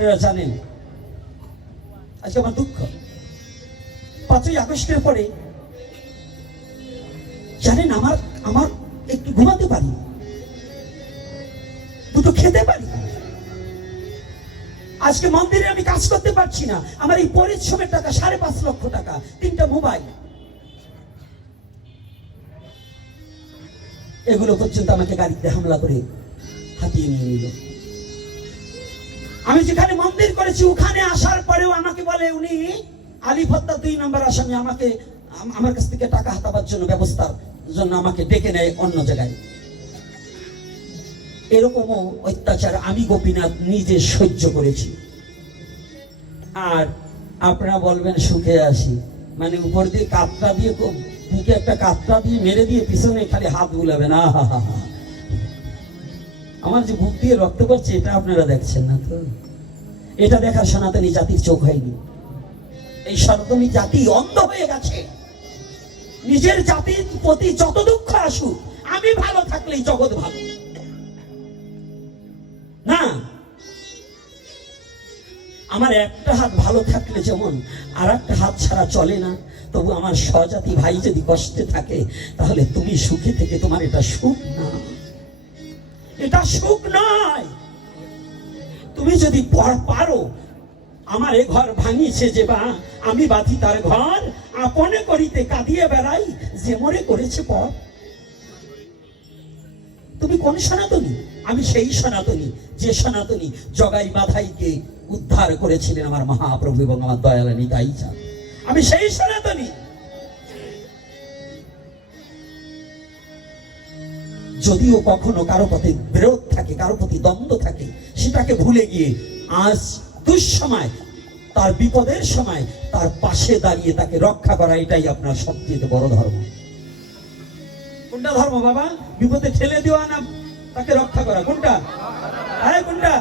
জানেন। আজকে আমার দুঃখ। পাঁচই আগস্টের পরে, জানেন আমার আমার একটু ঘুমাতে পারি। দুটো খেতে পারি। আজকে মন্দিরে আমি কাজ করতে পারছি না। আমার এই পরিশ্রমের টাকা সাড়ে পাঁচ লক্ষ টাকা, তিনটা মোবাইল। এগুলো পর্যন্ত আমাকে গাড়িতে হামলা করে হাতিয়ে নিয়ে নিল। আমি যেখানে মন্দির করেছি, ওখানে আসার পরেও আমাকে বলে উনি, আলী ফত্তা দুই নম্বর আসামি আমাকে, আমার কাছ থেকে টাকা হাতাবার জন্য ব্যবস্থার জন্য আমাকে ডেকে নেয় অন্য জায়গায়। এরকমও অত্যাচার আমি গোপীনাথ নিজে সহ্য করেছি। আর আপনারা বলবেন, সুখে আসি মানে উপর দিয়ে কাপটা দিয়ে বুকে একটা কাপটা দিয়ে মেরে দিয়ে পিছনে খালি হাত বুলাবেন। আহা হা হা আমার যে বুক দিয়ে রক্ত পড়ছে, এটা আপনারা দেখছেন না তো? এটা দেখার সনাতনী জাতির চোখ হয়নি। এই সনাতনী জাতি অন্ধ হয়ে গেছে। নিজের জাতির প্রতি যত দুঃখ আসুক, আমি ভালো থাকলেই জগৎ ভালো। না, আমার একটা হাত ভালো থাকলে যেমন আর একটা হাত ছাড়া চলে না। তবু আমার স্বজাতি ভাই যদি কষ্টে থাকে, তাহলে তুমি সুখে থেকে তোমার এটা সুখ না। এটা সুখ নয়। তুমি যদি পর- আমার এ ঘর ভাঙিছে যে বা, আমি বাঁধি তার ঘর, আপনে করিতে কাঁদিয়ে বেড়াই, যে মরে করেছে পর। তুমি কোন সনাতনী? আমি সেই সনাতনী, যে সনাতনী জগাই বাধাইকে উদ্ধার করেছিলেন আমার মহাপ্রভু এবং আমার দয়ালানী তাই চান। আমি সেই সনাতনী। যদিও কখনো কারও পথে বিরোধ থাকে, কারও প্রতি দ্বন্দ্ব থাকে, সেটাকে ভুলে গিয়ে আজ দুঃসময়, তার বিপদের সময়, তার পাশে দাঁড়িয়ে তাকে রক্ষা করা এটাই আপনার সবচেয়ে বড় ধর্ম। কোনটা ধর্ম বাবা? বিপদে ঠেলে দেওয়া না তাকে রক্ষা করা? কোনটা? আরে কোনটা?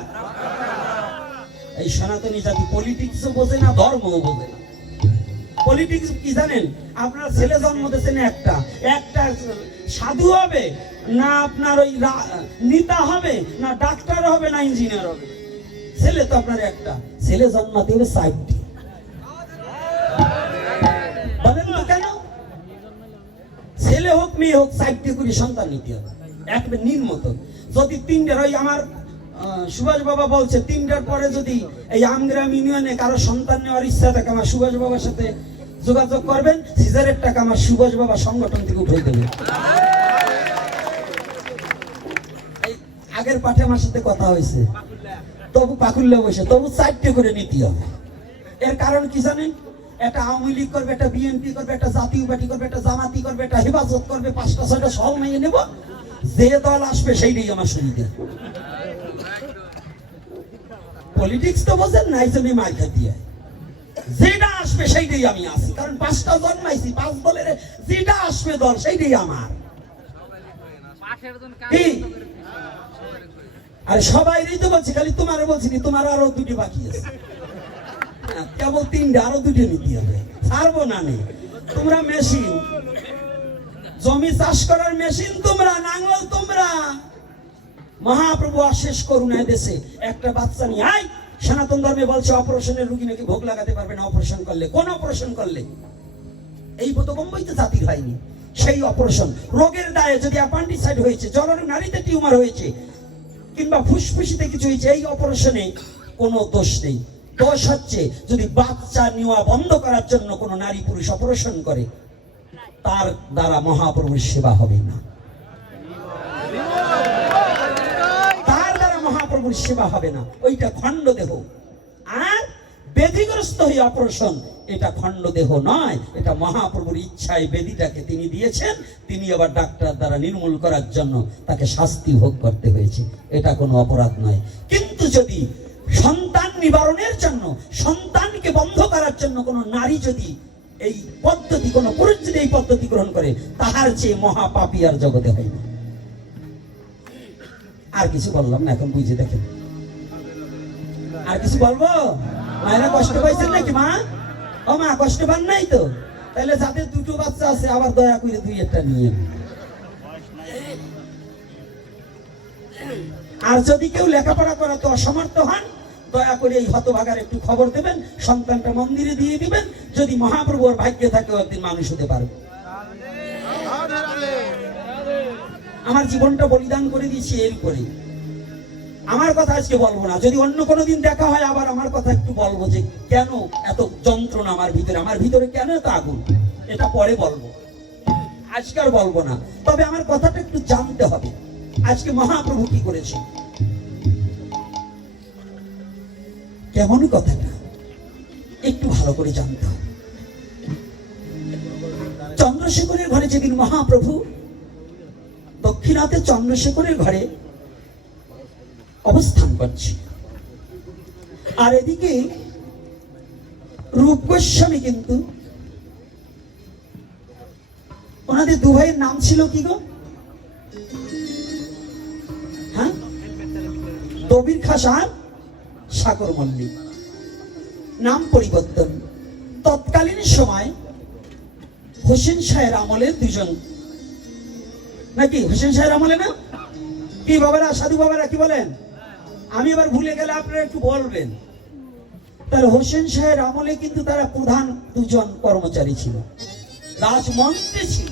এই সনাতনী জাতি পলিটিক্সও বোঝে না, ধর্মও বোঝে না। পলিটিক্স কি জানেন? আপনার ছেলে জন্ম দিয়েছেন একটা একটা সাধু হবে, না আপনার ওই নেতা হবে, না ডাক্তার হবে, না ইঞ্জিনিয়ার হবে। ছেলে তো আপনার একটা, ছেলে জন্মাতে হবে সাইডটি বলেন তো কেন? ছেলে হোক, মেয়ে হোক করে সন্তান নিতে হবে। একবার নীল মতো যদি তিনটার, ওই আমার সুভাষ বাবা বলছে, তিনটার পরে যদি এই আমগ্রাম ইউনিয়নে কারও সন্তান নেওয়ার ইচ্ছা থাকে, আমার সুভাষ বাবার সাথে যোগাযোগ করবেন, সিজারের টাকা আমার সুভাষ বাবা সংগঠন থেকে উঠে দেবে। আগের পাঠে আমার সাথে কথা হয়েছে। তবু পাকুল্লে বসে, তবু চারটে করে নিতে হবে। এর কারণ কি জানেন? একটা আওয়ামী লীগ করবে একটা বিএনপি করবে একটা জাতীয় পার্টি করবে একটা জামাতি করবে একটা হেফাজত করবে, পাঁচটা, ছয়টা সব নিয়ে নেব। যে দল আসবে সেইটাই আমার সুবিধা। পলিটিক্স তো বোঝেন না, এই জন্য মার খাতি হয়। যেটা আসবে সেইটাই আমি আসি কারণ পাঁচটা জন্মাইছি পাঁচ দলের যেটা আসবে দল সেইটাই আমার। আরে সবাই তো বলছি খালি তোমারও বলছি তোমার আরও দুটি বাকি আছে। কেবল তিনটা আরও দুটি নিতে হবে। ছাড়বো না নে। তোমরা মেশিন জমি চাষ করার মেশিন তোমরা নাঙ্গল তোমরা। মহাপ্রভু অশেষ করুন দেশে একটা বাচ্চা নিয়ে আই সনাতন ধর্মে বলছে, অপারেশনের রুগী নাকি ভোগ লাগাতে পারবে না, অপারেশন করলে। কোন অপারেশন করলে? এই বোধগম্বই তো জাতির হয়নি। সেই অপারেশন, রোগের দায়ে যদি অ্যাপান্ডিসাইড হয়েছে জরার নারীতে টিউমার হয়েছে, কিংবা ফুসফুসিতে কিছু হয়েছে, এই অপারেশনে কোনো দোষ নেই। দোষ হচ্ছে যদি বাচ্চা নেওয়া বন্ধ করার জন্য কোনো নারী পুরুষ অপারেশন করে, তার দ্বারা মহাপ্রভুর সেবা হবে না তার দ্বারা মহাপ্রভুর সেবা হবে না। ওইটা খণ্ড দেহ। আর বেদিগ্রস্ত হয়ে অপারেশন, এটা খণ্ড দেহ নয়। এটা মহাপ্রভুর ইচ্ছায় বেদিটাকে তিনি দিয়েছেন, তিনি আবার ডাক্তার দ্বারা নির্মূল করার জন্য তাকে শাস্তি ভোগ করতে হয়েছে। এটা কোনো অপরাধ নয়। কিন্তু যদি সন্তান নিবারণের জন্য, সন্তানকে বন্ধ করার জন্য কোনো নারী যদি এই পদ্ধতি, কোনো যদি এই পদ্ধতি গ্রহণ করে, তাহার চেয়ে মহাপাপী আর জগতে হয় না। আর কিছু বললাম না, এখন বুঝে দেখেন। আর কিছু বলব? মায়েরা কষ্ট পাইছেন নাকি মা? ও মা, কষ্ট পান নাই তো? তাহলে যাদের দুটো বাচ্চা আছে, আবার দয়া করে দুই একটা নিয়ে আর যদি কেউ লেখাপড়া করাতে অসমর্থ হন, দয়া করে এই হতভাগার একটু খবর দেবেন, সন্তানটা মন্দিরে দিয়ে দিবেন, যদি মহাপ্রভুর ভাগ্যে থাকে একদিন মানুষ হতে পারবে। আমার জীবনটা বলিদান করে দিয়েছি এর করে আমার কথা আজকে বলব না। যদি অন্য কোনো দিন দেখা হয়, আবার আমার কথা একটু বলব যে, কেন এত যন্ত্রণা আমার ভিতরে? আমার ভিতরে কেন এত আগুন? এটা পরে বলব। আজকে আর বলব না। তবে আমার কথাটা একটু জানতে হবে। আজকে মহাপ্রভু কি করেছে কেমন কথাটা? একটু ভালো করে জানতে হবে। চন্দ্রশেখরের ঘরে যেদিন মহাপ্রভু দক্ষিণাতে চন্দ্রশেখরের ঘরে অবস্থান করছে। আর এদিকে রূপ গোস্বামী কিন্তু ওনাদের দু ভাইয়ের নাম ছিল কি গো? হ্যাঁ? দবির আর সাগর মল্লিক। নাম পরিবর্তন। তৎকালীন সময় হোসেন শাহের আমলের দুজন নাকি হোসেন শাহের আমলে না? কি বাবারা, সাধু বাবারা, কি বলেন? আমি এবার ভুলে গেলে আপনারা একটু বলবেন। তার হোসেন শাহের আমলে কিন্তু তারা প্রধান দুজন কর্মচারী ছিল। রাজমন্ত্রী ছিল।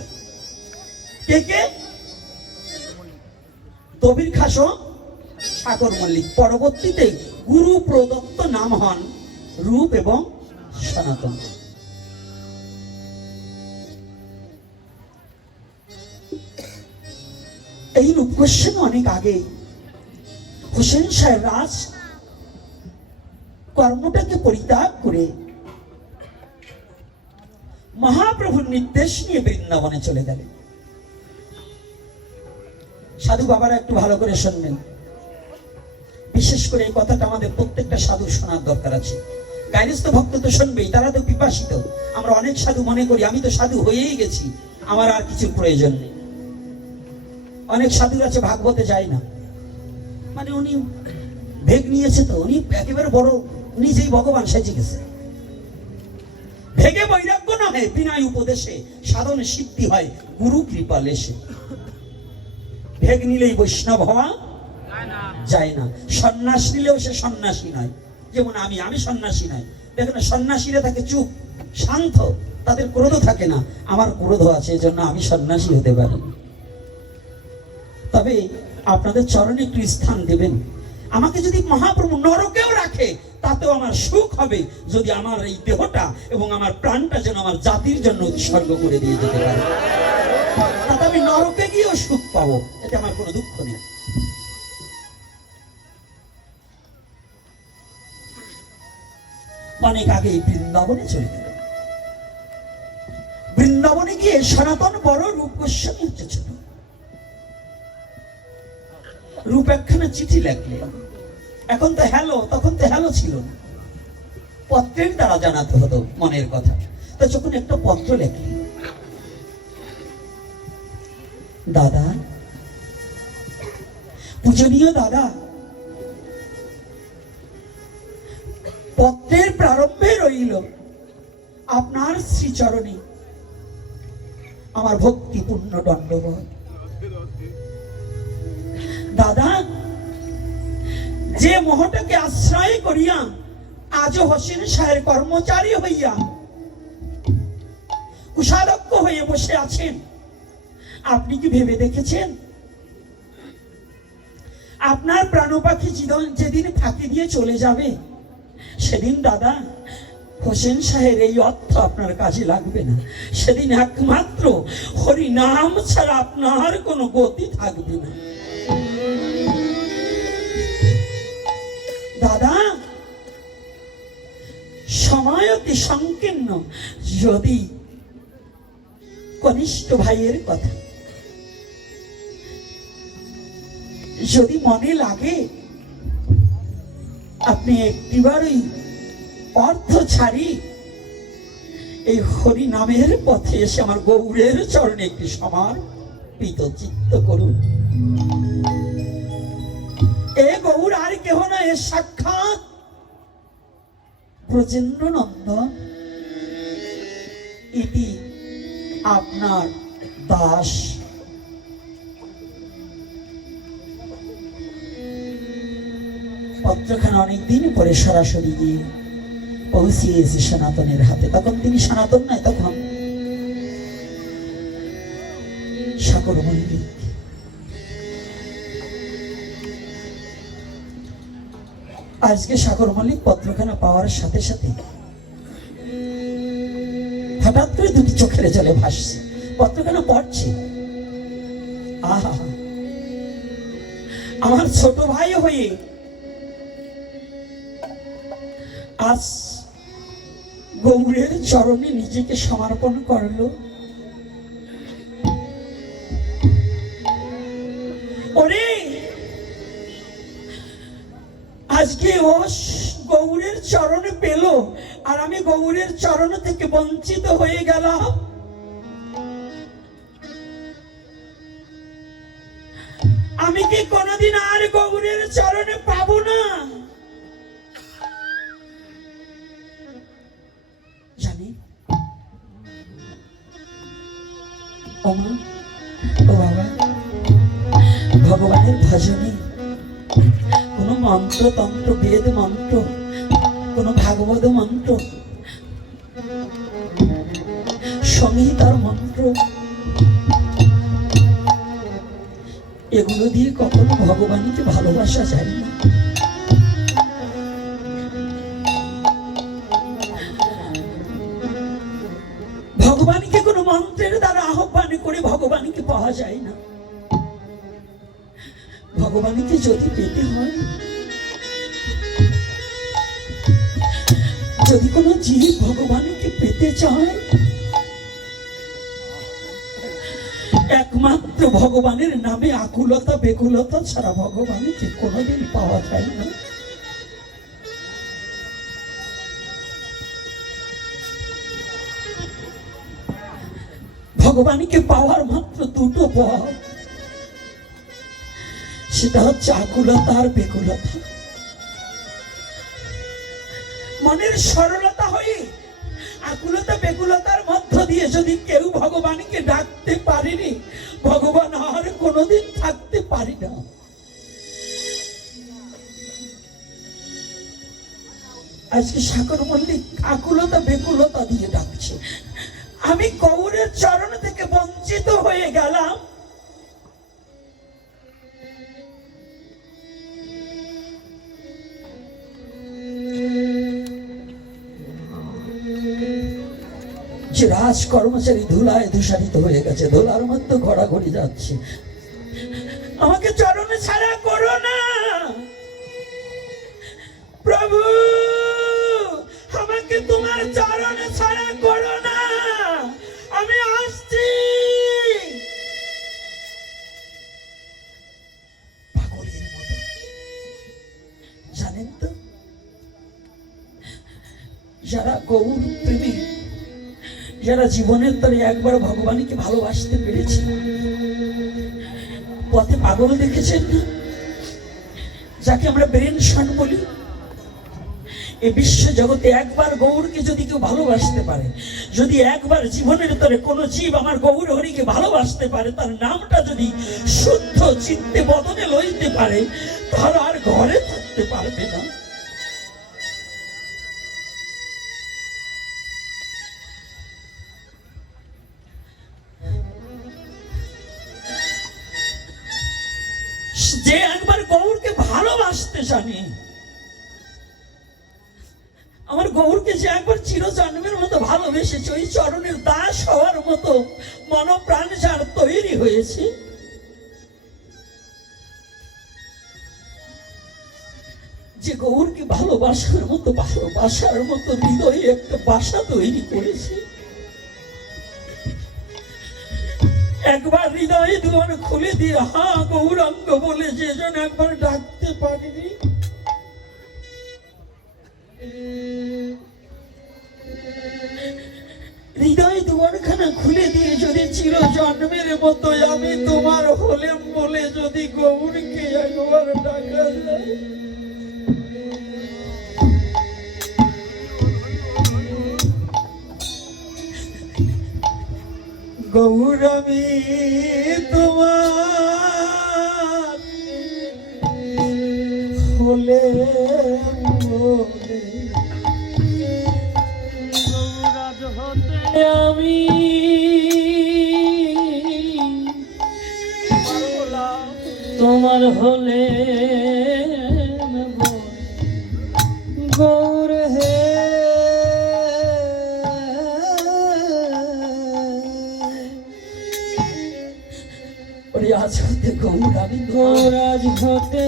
কে কে? তবির খাস, সাগর মল্লিক। পরবর্তীতে গুরু প্রদত্ত নাম হন রূপ এবং সনাতন। এই রূপ গোস্বামী অনেক আগে। হোসেন সাহেব কর্মটাকে পরিত্যাগ করে মহাপ্রভুর নির্দেশ নিয়ে বৃন্দাবনে চলে গেলেন। সাধু বাবারা একটু ভালো করে শুনবেন। বিশেষ করে এই কথাটা আমাদের প্রত্যেকটা সাধু শোনার দরকার আছে। গাইনিস্থ ভক্ত তো শুনবেই, তারা তো পিপাসিত। আমরা অনেক সাধু মনে করি, আমি তো সাধু হয়েই গেছি। আমার আর কিছু প্রয়োজন নেই। অনেক সাধুর আছে ভাগবতে যায় না। মানে উনি ভেগ নিয়েছে তো, উনি একেবারে বড় নিজেই ভগবান সেজে গেছে ভেগে বৈরাগ্য নহে, বিনায় উপদেশে, সাধন সিদ্ধি হয়, গুরু কৃপা লেসে ভেগ নিলেই বৈষ্ণব হওয়া যায় না। সন্ন্যাস নিলেও সে সন্ন্যাসী নয়। যেমন আমি আমি সন্ন্যাসী নয়। দেখেন সন্ন্যাসীরা থাকে চুপ, শান্ত, তাদের ক্রোধ থাকে না। আমার ক্রোধ আছে, এজন্য আমি সন্ন্যাসী হতে পারি। তবে আপনাদের চরণে একটু স্থান দেবেন। আমাকে যদি মহাপ্রভু নরকেও রাখে, তাতেও আমার সুখ হবে, যদি আমার এই দেহটা এবং আমার প্রাণটা যেন আমার জাতির জন্য উৎসর্গ করে দিয়ে যেতে পারে। তাতে আমি নরকে গিয়েও সুখ পাবো, এতে আমার কোনো দুঃখ নেই। অনেক আগে এই বৃন্দাবনে চলে গেল। বৃন্দাবনে গিয়ে সনাতন বড় রূপ গোস্বামী উঠেছিল রূপ একখানা চিঠি লেখলেন এখন তো হ্যালো তখন তো হ্যালো ছিল না। পত্রের দ্বারা জানাতে হতো মনের কথা। তা যখন একটা পত্র লেখলেন দাদা? পূজনীয় দাদা? পত্রের প্রারম্ভে রইল আপনার শ্রীচরণে। আমার ভক্তিপূর্ণ দণ্ডবোধ। দাদা, যে মোহটাকে আশ্রয় করিয়া আজও হোসেন শাহের কর্মচারী হইয়া কুষাধ্যক্ষ হয়ে বসে আছেন, আপনি কি ভেবে দেখেছেন? আপনার প্রাণপাখি যেদিন- যেদিন ফাঁকি দিয়ে চলে যাবে, সেদিন দাদা, হোসেন সাহের এই অর্থ আপনার কাজে লাগবে না। সেদিন একমাত্র হরি নাম ছাড়া আপনার কোনো গতি থাকবে না। দাদা, সময় অতি সংকীর্ণ, যদি কনিষ্ঠ ভাইয়ের কথা। যদি মনে লাগে, আপনি একটিবারই অর্থ ছাড়ি এই হরি নামের পথে এসে আমার গৌরের চরণে একটি সমর্পিত চিত্ত করুন। আর কেহ না এ সাক্ষাৎ। আপনার দাস। পত্রখানা অনেকদিন পরে সরাসরি গিয়ে পৌঁছিয়েছে সনাতনের হাতে। তখন তিনি সনাতন নয়, তখন সাগর মল্লিক আজকে সাগর মল্লিক পত্রখানা পাওয়ার সাথে সাথে হঠাৎ করে দুটি চোখের জলে ভাসছে। পত্রখানা পড়ছে। আহা। আমার ছোট ভাই হয়ে আজ গৌরের চরণে নিজেকে সমর্পণ করল। আর আমি গৌরের চরণ থেকে বঞ্চিত হয়ে গেলাম। আমি কি কোনোদিন আর গৌরের চরণে পাবো না? জানি। বাবা, ভগবানের ভজনে কোনো মন্ত্র, তন্ত্র, বেদ, মন্ত্র কোনো ভাগবত মন্ত্র? সংহিতার মন্ত্র। এগুলো দিয়ে কখনো ভগবানকে ভালোবাসা যায় না। ভগবানকে কোনো মন্ত্রের দ্বারা আহ্বান করে ভগবানকে পাওয়া যায় না। ভগবানকে যদি পেতে হয় কোনো জীব ভগবানকে পেতে চায়? একমাত্র ভগবানের নামে আকুলতা, বেকুলতা ছাড়া ভগবানকে কোনোদিন পাওয়া যায় না। ভগবানকে পাওয়ার মাত্র দুটো পথ। সেটা হচ্ছে আকুলতা আর বেকুলতা। মনের সরলতা হয়ে, আকুলতা বেকুলতার মধ্য দিয়ে যদি কেউ ভগবানকে ডাকতে পারেনি, ভগবান আর কোনোদিন থাকতে পারি না। আজকে সাগর মল্লিক আকুলতা বেকুলতা দিয়ে ডাকছে। আমি গৌরের চরণ থেকে বঞ্চিত হয়ে গেলাম। যে রাজ কর্মচারী ধুলায় ধূসারিত হয়ে গেছে, ধুলার মধ্যে ঘোরাঘুরি যাচ্ছে। আমাকে চরণে ছাড়া করো যারা জীবনের তরে একবার ভগবানকে ভালোবাসতে পেরেছে, পথে পাগল দেখেছেন না? যাকে আমরা ব্রেন শন বলি। এই বিশ্ব জগতে একবার গৌরকে যদি কেউ ভালোবাসতে পারে, যদি একবার জীবনের তরে কোনো জীব আমার গৌর হরিকে ভালোবাসতে পারে, তার নামটা যদি শুদ্ধ চিত্তে বদলে লইতে পারে, তাহলে আর ঘরে থাকতে পারবে না। ভালোবেসেছে ওই চরণের দাস হওয়ার মতো মনপ্রাণ যার তৈরি হয়েছে। যে গৌরকে ভালোবাসার মতো ভালোবাসার মতো হৃদয়ে একটা বাসা তৈরি করেছে। একবার হৃদয়ে দুয়ার খুলে দিয়ে, হা, গৌরাঙ্গ বলে যে জন একবার ডাকতে পারিনি। হৃদয় দুয়ারখানা খুলে দিয়ে যদি চির জন্মের মতো আমি তোমার হলেম বলে যদি গৌরকে একবার ডাকা যায়। আমি তোমার বলে আমি তোমার হলে গৌর হে। ওরে আজ হতে গৌরাজ হতে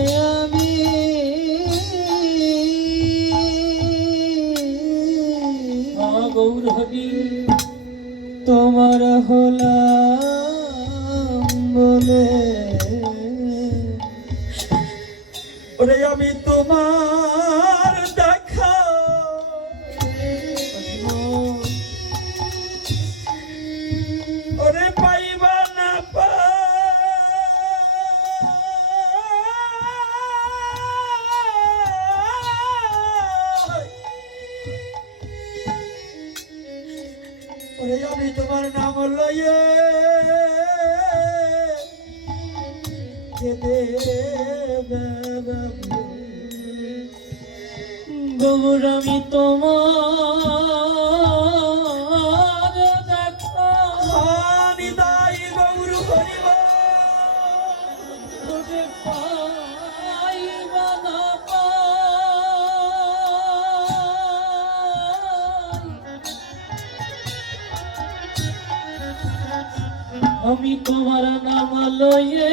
আমি তোমার নাম লয়ে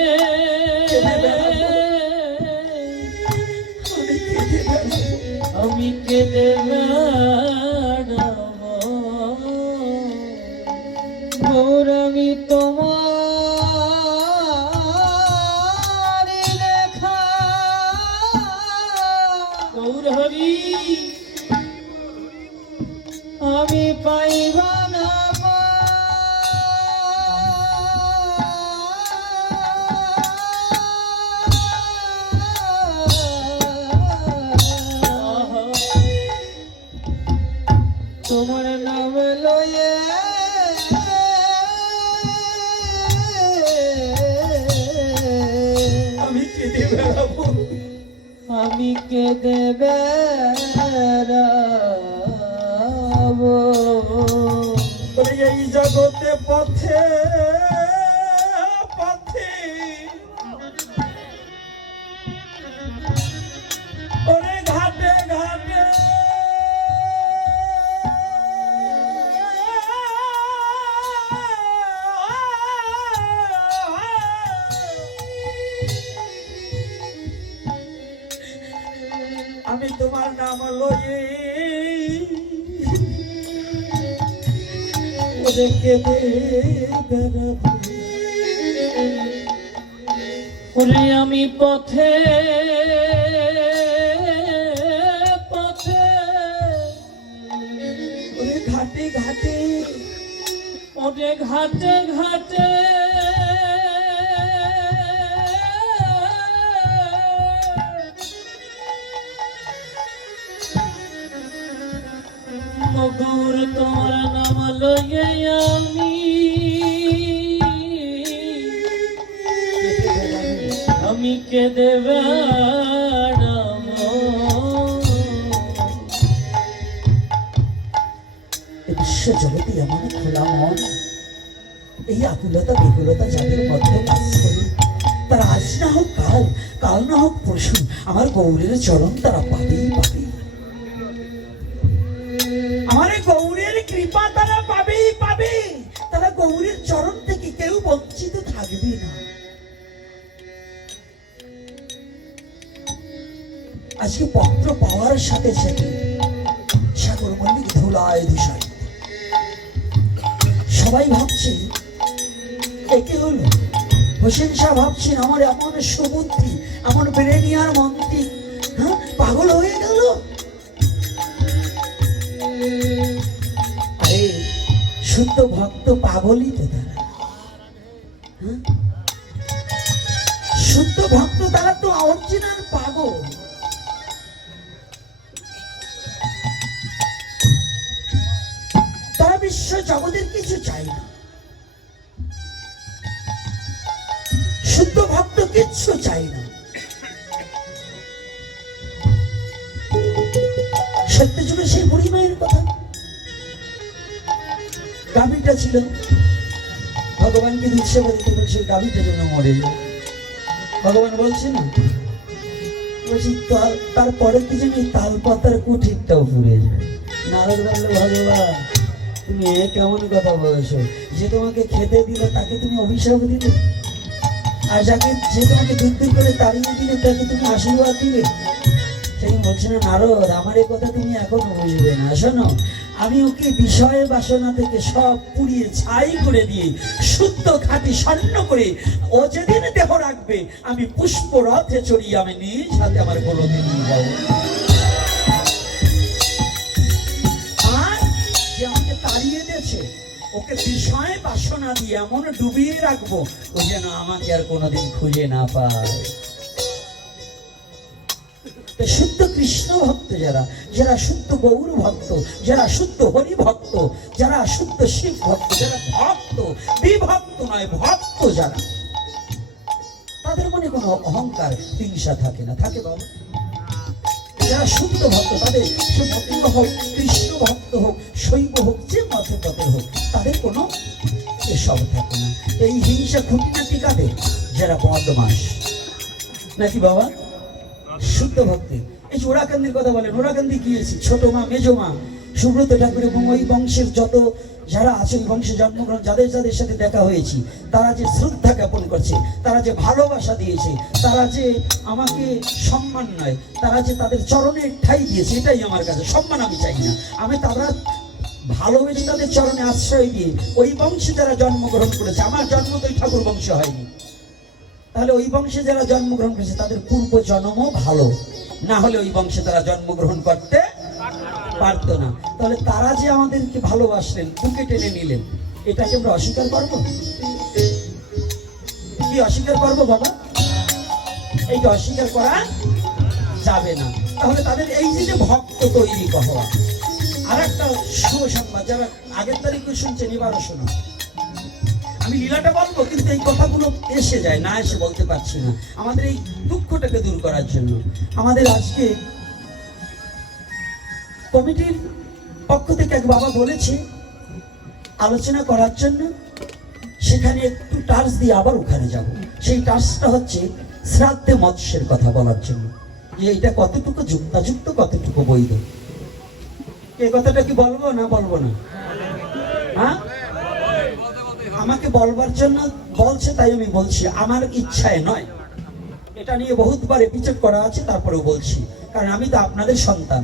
আমি কেঁদে তোমার নাম লয়ে আমি কেঁদে বেড়াবো। আমি কেঁদে বেড়াবো। এই জগতে পথে পথে আমি তোমার নাম লই ওরে আমি পথে পথে। ওরে ঘাটে ঘাটে ওরে ঘাটে ঘাটে ও গৌর তোমার নাম আমি আমি বিশ্ব জগতে খোলা মন, এই আকুলতা বিকুলতা যাদের মধ্যে করে, তারা আজ না হোক কাল কাল না হোক আমার গৌরের চরণ তারা পাবে। গৌরের চরণ থেকে কেউ বঞ্চিত থাকবে না। আজকে পত্র পাওয়ার সাথে সাথে সাগর মল্লিক ধুলায় দিশায় সবাই ভাবছে একে হলো? হোসেন শাহ ভাবছেন, আমার এমন সুবুদ্ধি, এমন ব্রেনিয়ার মন্ত্রী হ্যাঁ? পাগল হয়ে গেল? শুদ্ধ ভক্ত পাগলই তো তারা। হ্যাঁ? শুদ্ধ ভক্ত তারা তো অরিজিনাল পাগল। তারা বিশ্ব জগতের কিছু চাই না। শুদ্ধ ভক্ত কিচ্ছু চাই না। গাভীটা ছিল। ভগবানকে উৎসব দিতে বলছে গাভীটা যেন মরে ভগবান বলছে না বলছি তারপরে কি জানি তাল পাতার কুঠিরটাও পুড়ে যায়। নারদ বলল, ভগবান, তুমি এ কেমন কথা বলছো? যে তোমাকে খেতে দিল, তাকে তুমি অভিশাপ দিলে। আর যাকে, যে তোমাকে যুদ্ধ করে তাড়িয়ে দিলে, তাকে তুমি আশীর্বাদ দিলে। সেদিন বলছে, না, নারদ, আমার এই কথা তুমি এখনও বুঝবে না। শোনো আমি ওকে বিষয় বাসনা থেকে সব পুড়িয়ে ছাই করে দিয়ে শুদ্ধ খাঁটি স্বর্ণ করে ও যেদিন দেহ রাখবে, আমি পুষ্প রথে চড়িয়ে আমি নিজ হাতে আমার গোলকে নিয়ে যাব ওকে বিষয় বাসনা দিয়ে এমন ডুবিয়ে রাখব, ও যেন আমাকে আর কোনোদিন খুঁজে না পায়। শুদ্ধ কৃষ্ণ ভক্ত যারা যারা শুদ্ধ গৌর ভক্ত, যারা শুদ্ধ হরি ভক্ত যারা শুদ্ধ শিব ভক্ত, যারা ভক্ত, বিভক্ত নয়, ভক্ত যারা, তাদের মনে কোনো অহংকার, হিংসা থাকে না। থাকে বাবা। যারা শুদ্ধ ভক্ত, তাদের ভক্ত হোক, কৃষ্ণ ভক্ত হোক, শৈব হোক, যে মতে পথে হোক, তাদের কোনো এসব থাকে না। এই হিংসা খুঁটিনাটি কাদের? যারা বদমাস নাকি বাবা? শুদ্ধ ভক্তি। এই যে ওরাকান্দির কথা বলেন, ওরাকান্দি কি হয়েছে? ছোট মা, মেজো মা, সুব্রত ঠাকুর এবং ওই বংশের যত যারা আছে, ওই বংশে জন্মগ্রহণ, যাদের যাদের সাথে দেখা হয়েছি, তারা যে শ্রদ্ধা জ্ঞাপন করছে, তারা যে ভালোবাসা দিয়েছে, তারা যে আমাকে সম্মান নয়, তারা যে তাদের চরণে ঠাই দিয়েছে, এটাই আমার কাছে। সম্মান আমি চাই না। আমি তারা ভালোবেসে তাদের চরণে আশ্রয় দিয়ে, ওই বংশে যারা জন্মগ্রহণ করেছে, আমার জন্ম তো ঠাকুর বংশ হয়নি। তাহলে ওই বংশে যারা জন্মগ্রহণ করেছে, তাদের পূর্ব জন্মও ভালো। না হলে ওই বংশে তারা জন্মগ্রহণ করতে পারতো না। তাহলে তারা যে আমাদেরকে ভালোবাসলেন, বুকে টেনে নিলেন, এটাকে আমরা অস্বীকার করব? কি অস্বীকার করব বাবা? এইটা অস্বীকার করা যাবে না। তাহলে তাদের এই যে ভক্ত তৈরি হওয়া আর একটা শুভ সংবাদ, যারা আগের তারিখে শুনছেন, এবারও শুনুন আমি লীলাটা বলব, কিন্তু এই কথাগুলো এসে যায়, না এসে বলতে পারছি না। আমাদের এই দুঃখটাকে দূর করার জন্য। আমাদের আজকে কমিটির পক্ষ থেকে এক বাবা বলেছে, আলোচনা করার জন্য সেখানে একটু টাচ দিয়ে আবার ওখানে যাব। সেই টাচটা হচ্ছে শ্রাদ্ধে মৎস্যের কথা বলার জন্য। যে এটা কতটুকু যুক্তাযুক্ত, কতটুকু বৈধ? এই কথাটা কি বলব না বলব না? হ্যাঁ? আমাকে বলবার জন্য বলছে, তাই আমি বলছি, আমার ইচ্ছায় নয়। এটা নিয়ে বহুতবার এপিচোড করা আছে, তারপরেও বলছি। কারণ আমি তো আপনাদের সন্তান।